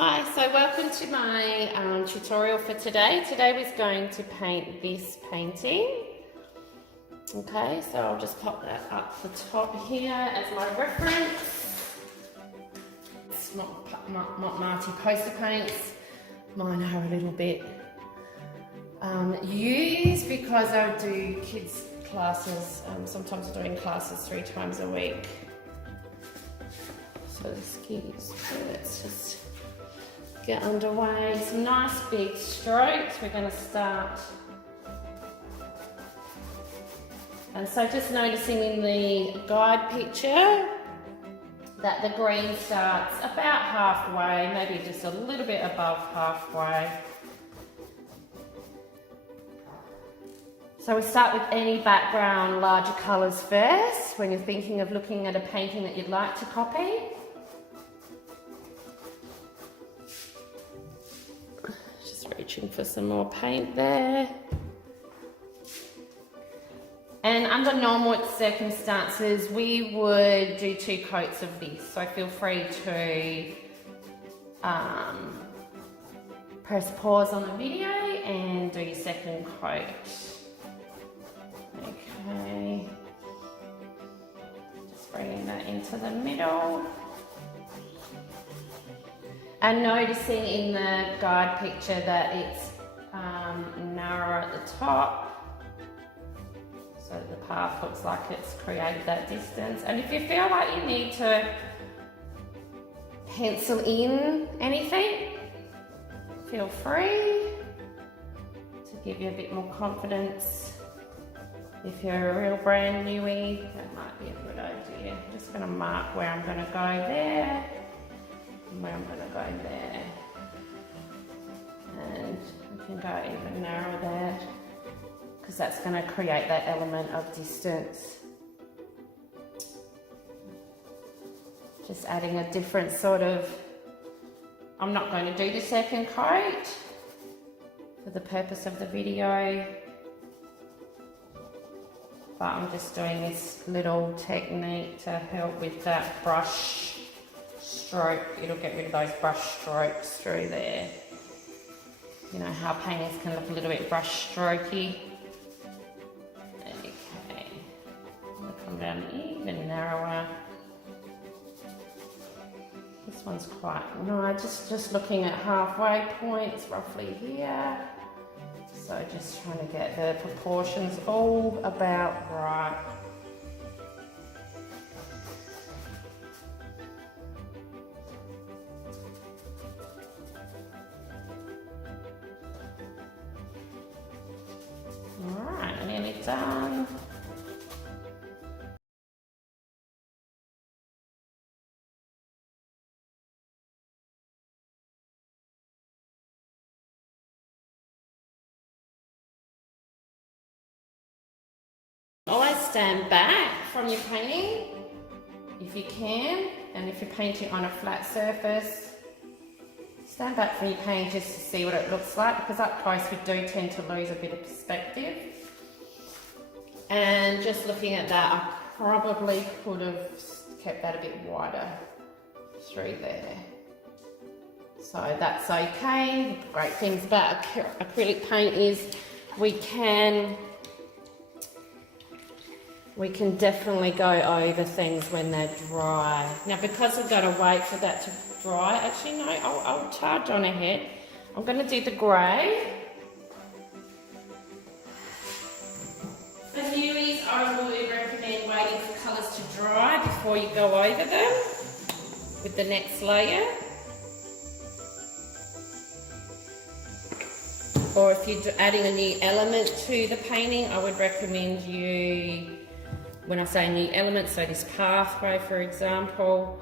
Hi, so welcome to my tutorial for today. Today we're going to paint this painting. Okay, so I'll just pop that up the top here as my reference. It's not Marty poster paints. Mine are a little bit used because I do kids classes. Sometimes I'm doing classes 3 times a week. So let's just get underway. Some nice big strokes. We're going to start. And so just noticing in the guide picture that the green starts about halfway, maybe just a little bit above halfway. So we start with any background, larger colours first when you're thinking of looking at a painting that you'd like to copy. Reaching for some more paint there. And under normal circumstances, we would do 2 coats of this. So feel free to press pause on the video and do your second coat. Okay. Just bringing that into the middle. And noticing in the guide picture that it's narrow at the top, so the path looks like it's created that distance. And if you feel like you need to pencil in anything, feel free to give you a bit more confidence. If you're a real brand newie, that might be a good idea. I'm just going to mark where I'm going to go there. Where I'm going to go there, and we can go even narrower there because that's going to create that element of distance. Just adding a different sort of, I'm not going to do the second coat for the purpose of the video, but I'm just doing this little technique to help with that brush stroke. It'll get rid of those brush strokes through there. You know how paintings can look a little bit brush strokey. Okay, I'll come down even narrower. This one's quite nice. Just looking at halfway points, roughly here. So just trying to get the proportions all about right. Alright, nearly done. Always stand back from your painting if you can, and if you're painting on a flat surface, stand back from your painting just to see what it looks like, because up close we do tend to lose a bit of perspective. And just looking at that, I probably could have kept that a bit wider through there. So that's okay. The great things about acrylic paint is we can definitely go over things when they're dry. Now because we've got to wait for that to dry, actually no, I'll charge on ahead. I'm going to do the grey. For newies, I would recommend waiting for colours to dry before you go over them with the next layer. Or if you're adding a new element to the painting, I would recommend you, when I say new element, so this pathway for example,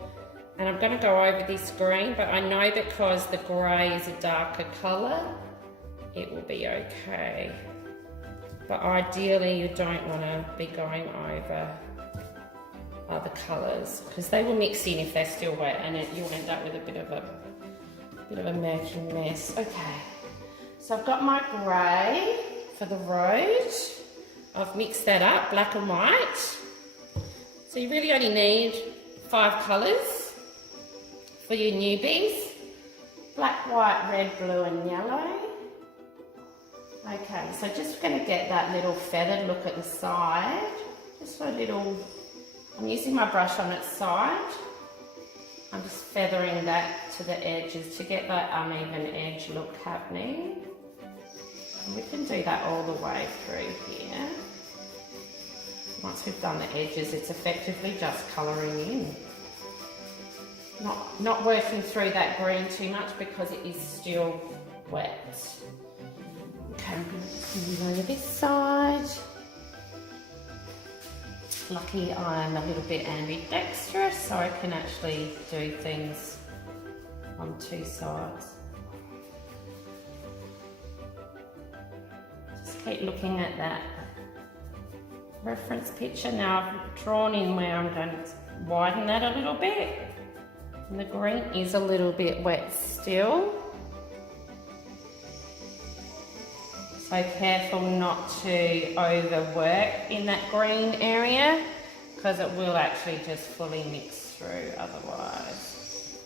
and I'm going to go over this green, but I know because the grey is a darker colour, it will be okay. But ideally you don't want to be going over other colours because they will mix in if they're still wet, and you'll end up with a bit of a murky mess. Okay, so I've got my grey for the road. I've mixed that up, black and white. So you really only need 5 colours for your newbies. black, white, red, blue and yellow. Okay, so just going to get that little feathered look at the side. Just a little, I'm using my brush on its side. I'm just feathering that to the edges to get that uneven edge look happening. And we can do that all the way through here. Once we've done the edges, it's effectively just colouring in. Not working through that green too much because it is still wet. Okay, I'm going to move over this side. Lucky I'm a little bit ambidextrous, so I can actually do things on two sides. Just keep looking at that reference picture. Now I've drawn in where I'm going to widen that a little bit. And the green is a little bit wet still. So careful not to overwork in that green area because it will actually just fully mix through otherwise.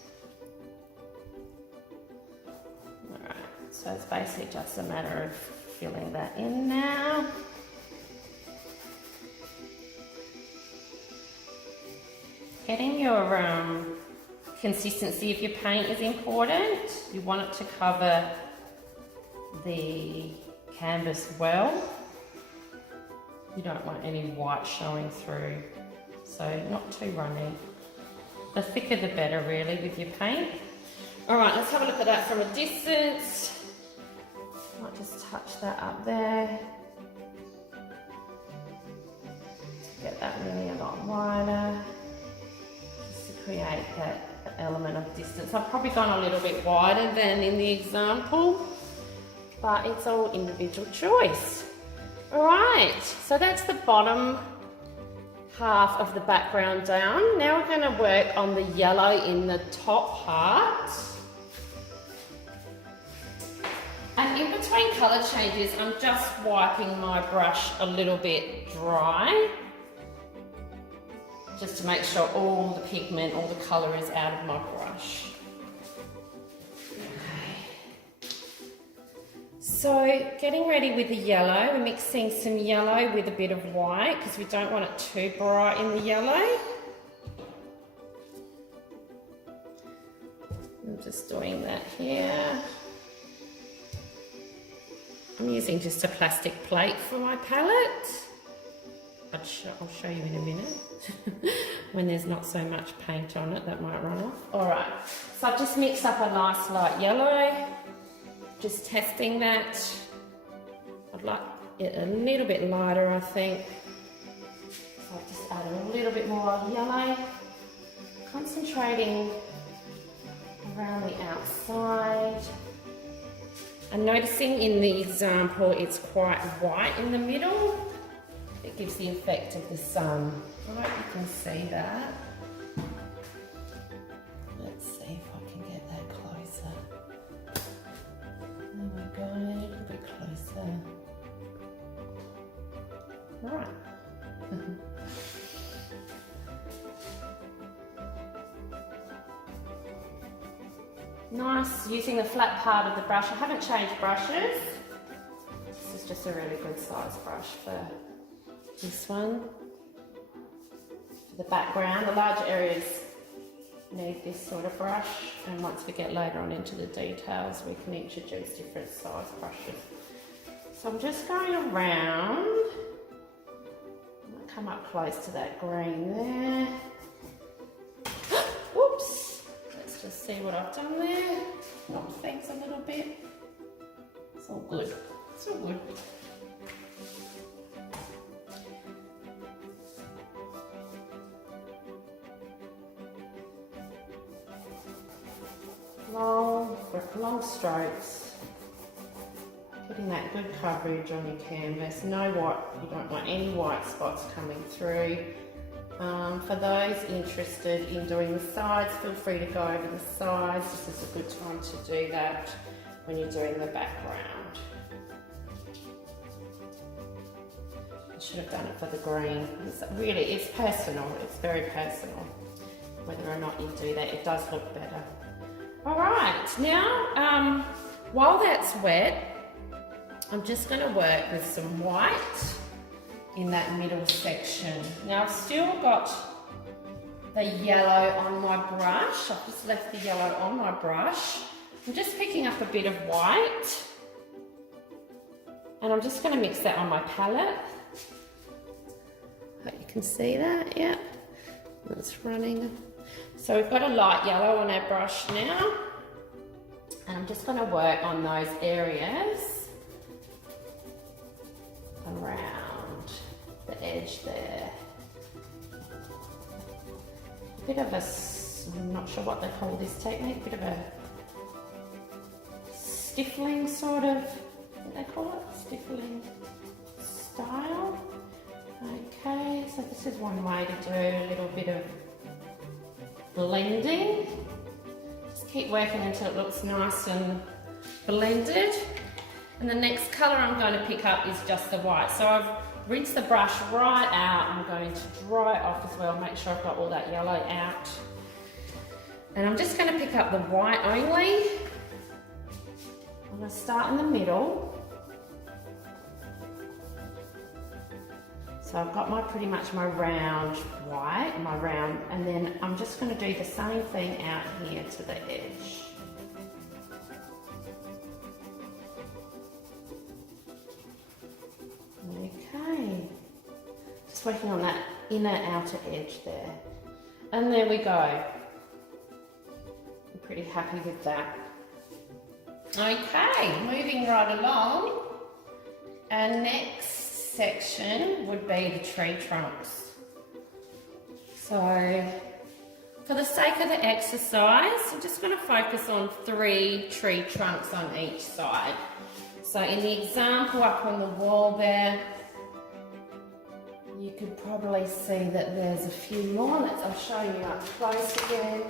Alright, so it's basically just a matter of filling that in now. Getting your consistency of your paint is important. You want it to cover the canvas well. You don't want any white showing through, so not too runny. The thicker the better really with your paint. Alright, let's have a look at that from a distance. Might just touch that up there. To get that really a lot wider. Just to create that element of distance. I've probably gone a little bit wider than in the example, but it's all individual choice. All right, so that's the bottom half of the background down. Now we're going to work on the yellow in the top part. And in between colour changes, I'm just wiping my brush a little bit dry, just to make sure all the pigment, all the colour is out of my brush. So getting ready with the yellow, we're mixing some yellow with a bit of white because we don't want it too bright in the yellow. I'm just doing that here. I'm using just a plastic plate for my palette. I'll show you in a minute when there's not so much paint on it that might run off. All right, so I've just mixed up a nice light yellow. Just testing that. I'd like it a little bit lighter, I think. So I've just added a little bit more yellow. Concentrating around the outside. And noticing in the example, it's quite white in the middle. It gives the effect of the sun. I hope you can see that. Let's see if I can get that closer. There we go, a little bit closer. Right. Nice, using the flat part of the brush. I haven't changed brushes. This is just a really good size brush for this one. For the background, the large areas need this sort of brush, and once we get later on into the details we can introduce different size brushes. So I'm just going around. I'm going to come up close to that green there. Whoops! Let's just see what I've done there. Knock things a little bit. It's all good. It's all good. Long strokes, getting that good coverage on your canvas. No white, you don't want any white spots coming through. For those interested in doing the sides, feel free to go over the sides. This is a good time to do that when you're doing the background. I should have done it for the green. It's personal, it's very personal. Whether or not you do that, it does look better. All right, now while that's wet, I'm just going to work with some white in that middle section. Now I've still got the yellow on my brush. I've just left the yellow on my brush. I'm just picking up a bit of white and I'm just going to mix that on my palette. Hope you can see that, yeah. It's running. So we've got a light yellow on our brush now. And I'm just going to work on those areas around the edge there. A bit of a, I'm not sure what they call this technique, a bit of a stiffling sort of, what they call it? Stiffling style. Okay, so this is one way to do a little bit of blending. Just keep working until it looks nice and blended. And the next colour I'm going to pick up is just the white. So I've rinsed the brush right out. I'm going to dry it off as well, make sure I've got all that yellow out. And I'm just going to pick up the white only. I'm going to start in the middle. So I've got pretty much my round white, and then I'm just going to do the same thing out here to the edge. Okay, just working on that inner outer edge there. And there we go. I'm pretty happy with that. Okay, moving right along. And next section would be the tree trunks. So for the sake of the exercise, I'm just going to focus on 3 tree trunks on each side. So in the example up on the wall there, you could probably see that there's a few more. I'll show you up close again.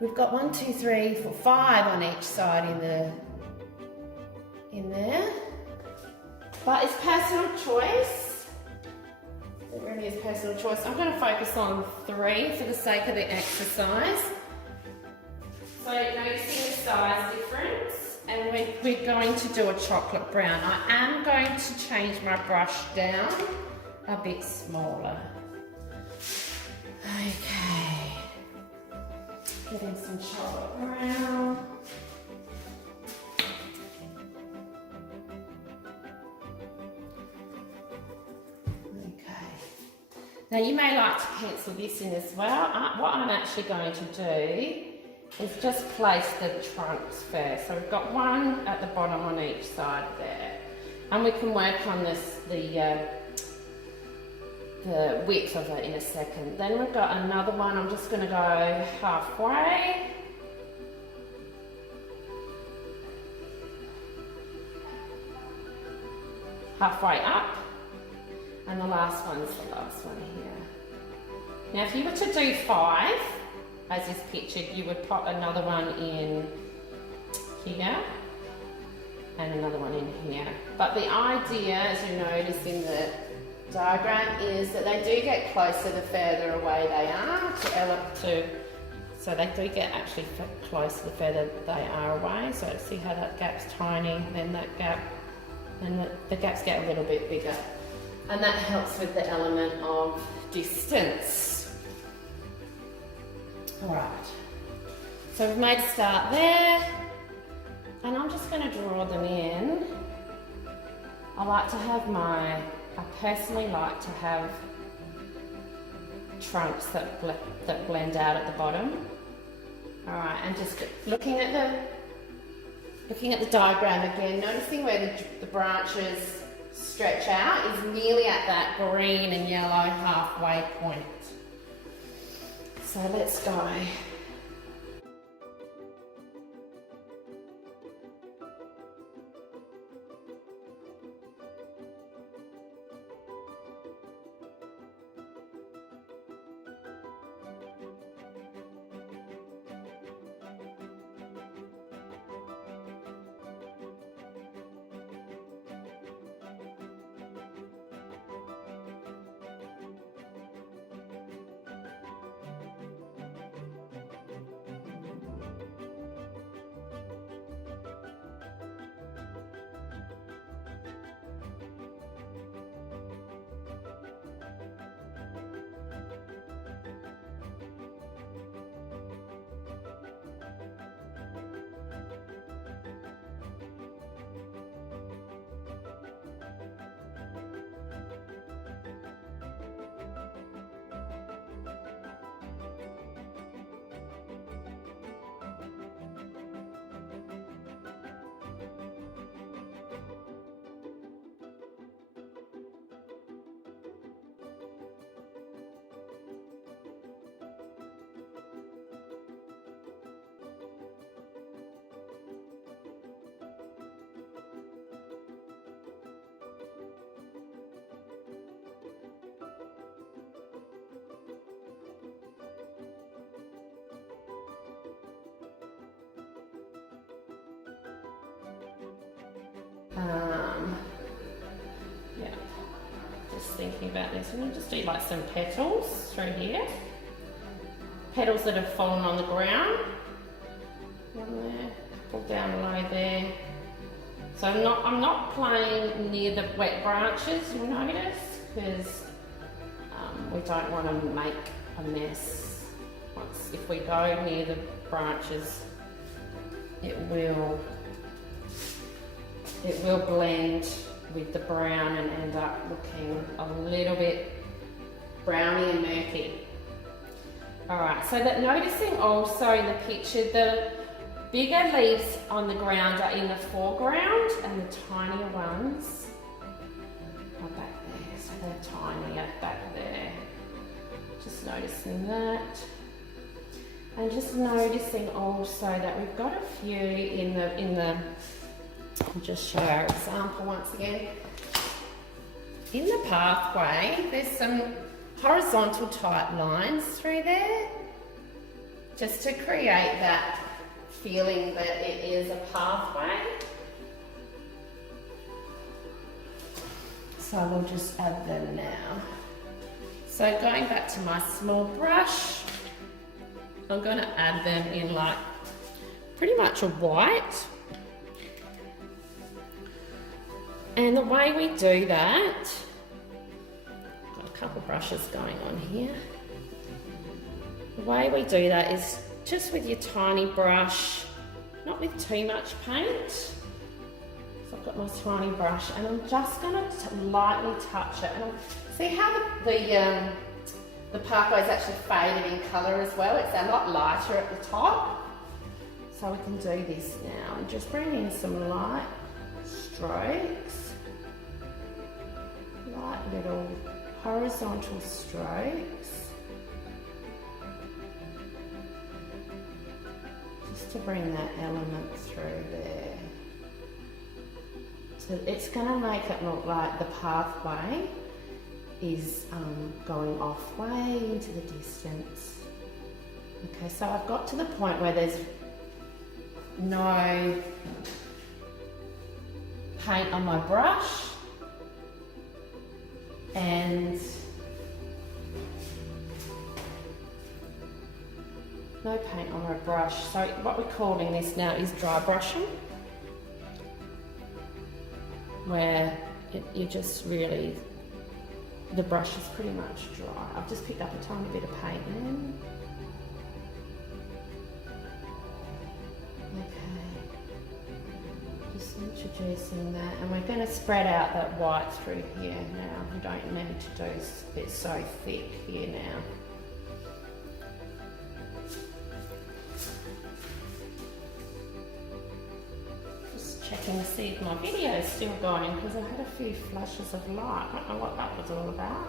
We've got 1, 2, 3, 4, 5 on each side in there. But it's personal choice. It really is personal choice. I'm going to focus on 3 for the sake of the exercise. So noticing the size difference, and we're going to do a chocolate brown. I am going to change my brush down a bit smaller. Okay. Getting some chocolate brown. Now you may like to pencil this in as well. What I'm actually going to do is just place the trunks first. So we've got 1 at the bottom on each side there. And we can work on this, the width of it in a second. Then we've got another one. I'm just going to go halfway. Halfway up. And the last one's the last one here. Now if you were to do 5, as is pictured, you would pop another one in here and another one in here. But the idea, as you notice in the diagram, is that they do get closer the further away they are so they do get actually closer the further they are away. So see how that gap's tiny, then that gap, and the gaps get a little bit bigger. And that helps with the element of distance. All right, so we've made a start there, and I'm just going to draw them in. I personally like to have trunks that blend out at the bottom. All right, and just looking at the diagram again, noticing where the branches stretch out is nearly at that green and yellow halfway point. So let's go. Yeah, just thinking about this. I'm going to just do like some petals through here. Petals that have fallen on the ground. One there, pull down low there. So I'm not playing near the wet branches, you'll notice, because we don't want to make a mess. If we go near the branches, it will blend with the brown and end up looking a little bit browny and murky. Alright, so that noticing also in the picture, the bigger leaves on the ground are in the foreground and the tinier ones are back there. So they're tinier back there. Just noticing that. And just noticing also that we've got a few in the I'll just show our example once again. In the pathway, there's some horizontal type lines through there, just to create that feeling that it is a pathway. So we'll just add them now. So going back to my small brush, I'm going to add them in like pretty much a white. And the way we do that, got a couple brushes going on here. The way we do that is just with your tiny brush, not with too much paint. So I've got my tiny brush and I'm just going to lightly touch it. And see how the pathway is actually faded in colour as well. It's a lot lighter at the top. So we can do this now and just bring in some light strokes, light little horizontal strokes, just to bring that element through there. So it's going to make it look like the pathway is going off way into the distance. Okay, so I've got to the point where there's no paint on my brush and no paint on my brush. So what we're calling this now is dry brushing, where you just really, the brush is pretty much dry. I've just picked up a tiny bit of paint then. Introducing that, and we're going to spread out that white through here now. We don't need to do it so thick here now. Just checking to see if my video is still going, because I had a few flashes of light. I don't know what that was all about.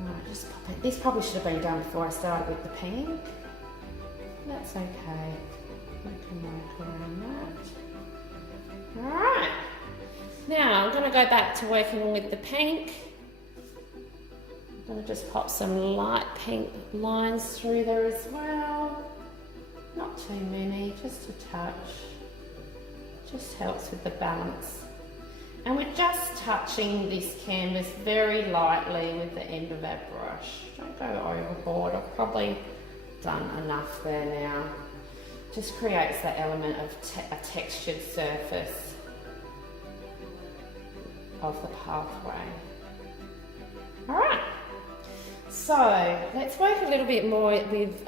Alright, just pop it. This probably should have been done before I started with the pink. That's okay. We can work around that. Alright, now I'm going to go back to working with the pink. I'm going to just pop some light pink lines through there as well. Not too many, just a touch. Just helps with the balance. And we're just touching this canvas very lightly with the end of our brush. Don't go overboard, I've probably done enough there now. Just creates that element of a textured surface of the pathway. Alright, so let's work a little bit more with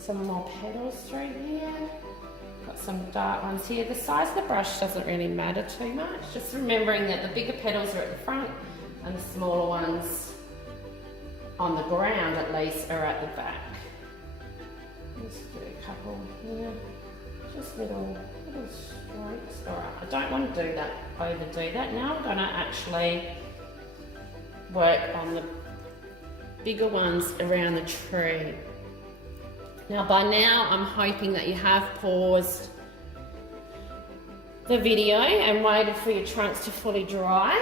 some more petals through here. Got some dark ones here. The size of the brush doesn't really matter too much, just remembering that the bigger petals are at the front and the smaller ones on the ground at least are at the back. Let's do a couple here, just little strokes. Alright, I don't want to overdo that. Now I'm going to actually work on the bigger ones around the tree. Now by now I'm hoping that you have paused the video and waited for your trunks to fully dry.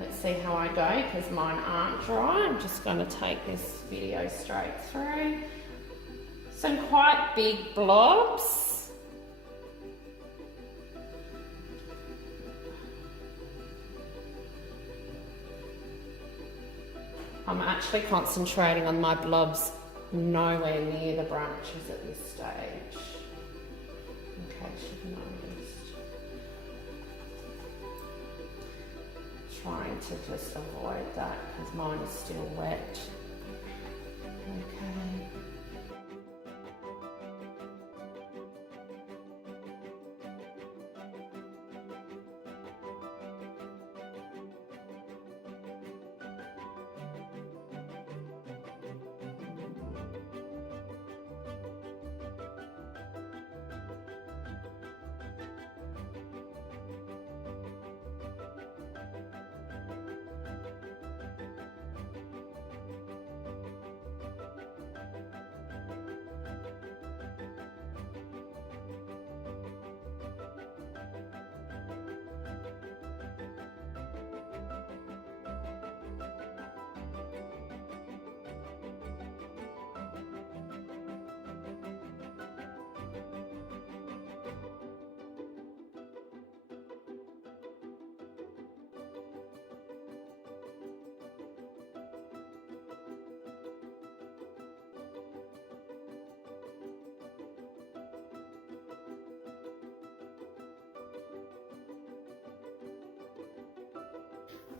Let's see how I go, because mine aren't dry. I'm just going to take this video straight through. Some quite big blobs I'm actually concentrating on my blobs nowhere near the branches at this stage. In case you've noticed. Trying to just avoid that because mine is still wet. Okay.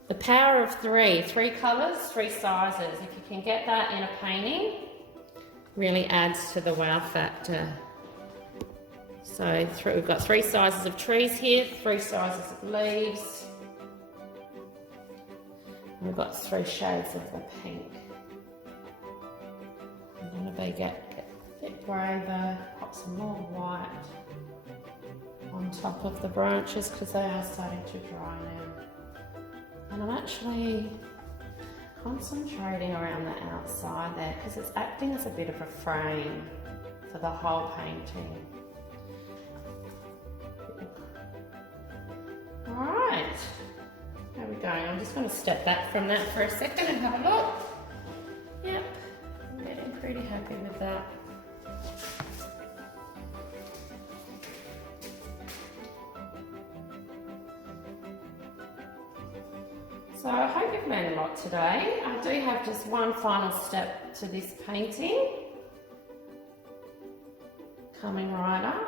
The power of three colours, three sizes. If you can get that in a painting, really adds to the wow factor. So we've got three sizes of trees here, three sizes of leaves. We've got three shades of the pink. I'm going to get a bit grey though, pop some more white on top of the branches because they are starting to dry now. And I'm actually concentrating around the outside there because it's acting as a bit of a frame for the whole painting. Alright, there we go. I'm just going to step back from that for a second and have a look. Yep, I'm getting pretty happy with that. So I hope you've learned a lot today. I do have just one final step to this painting. Coming right up.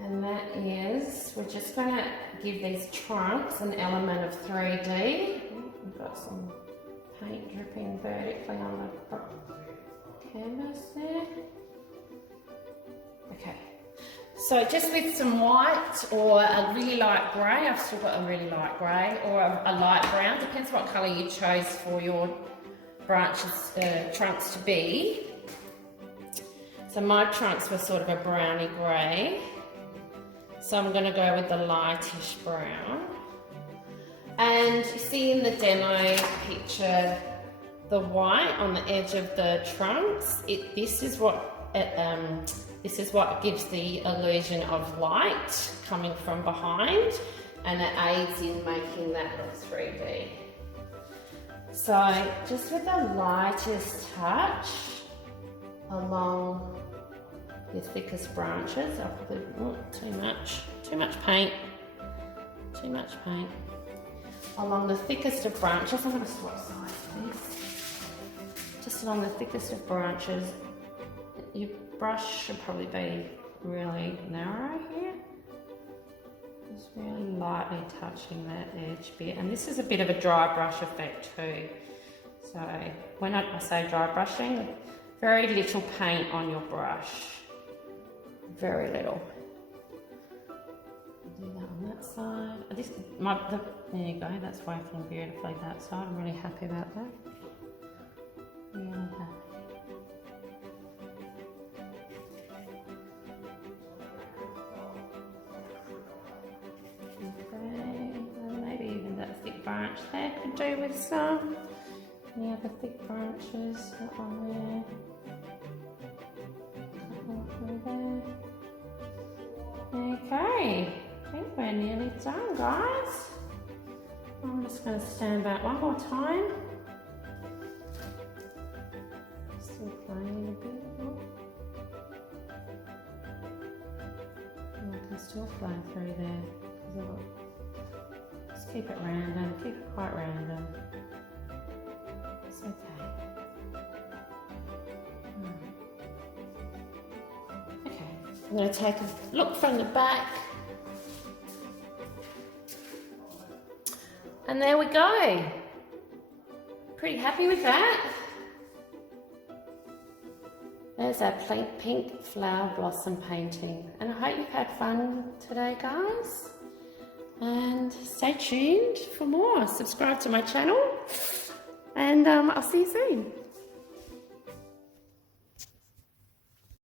And that is, we're just going to give these trunks an element of 3D. We've got some paint dripping vertically on the canvas there. Okay. So just with some white or a really light grey, I've still got a really light grey, or a light brown, depends what colour you chose for your branches, trunks to be. So my trunks were sort of a browny grey, so I'm going to go with the lightish brown. And you see in the demo picture, the white on the edge of the trunks, this is what gives the illusion of light coming from behind, and it aids in making that look 3D. So just with the lightest touch along the thickest branches, I'll probably, too much paint. Along the thickest of branches, I'm going to swap sides please. Just along the thickest of branches, your brush should probably be really narrow here. Just really lightly touching that edge bit. And this is a bit of a dry brush effect too. So when I say dry brushing, very little paint on your brush. Very little. Do that on that side. There you go, that's working beautifully that side. I'm really happy about that. Really happy. Maybe even that thick branch there could do with some. Any other thick branches on there? Okay, I think we're nearly done, guys. I'm just going to stand back one more time. Still playing a bit. I can still flow through there. Just keep it random, keep it quite random. I'm going to take a look from the back. And there we go. Pretty happy with that. There's our pink flower blossom painting. And I hope you've had fun today, guys. And stay tuned for more. Subscribe to my channel. And I'll see you soon.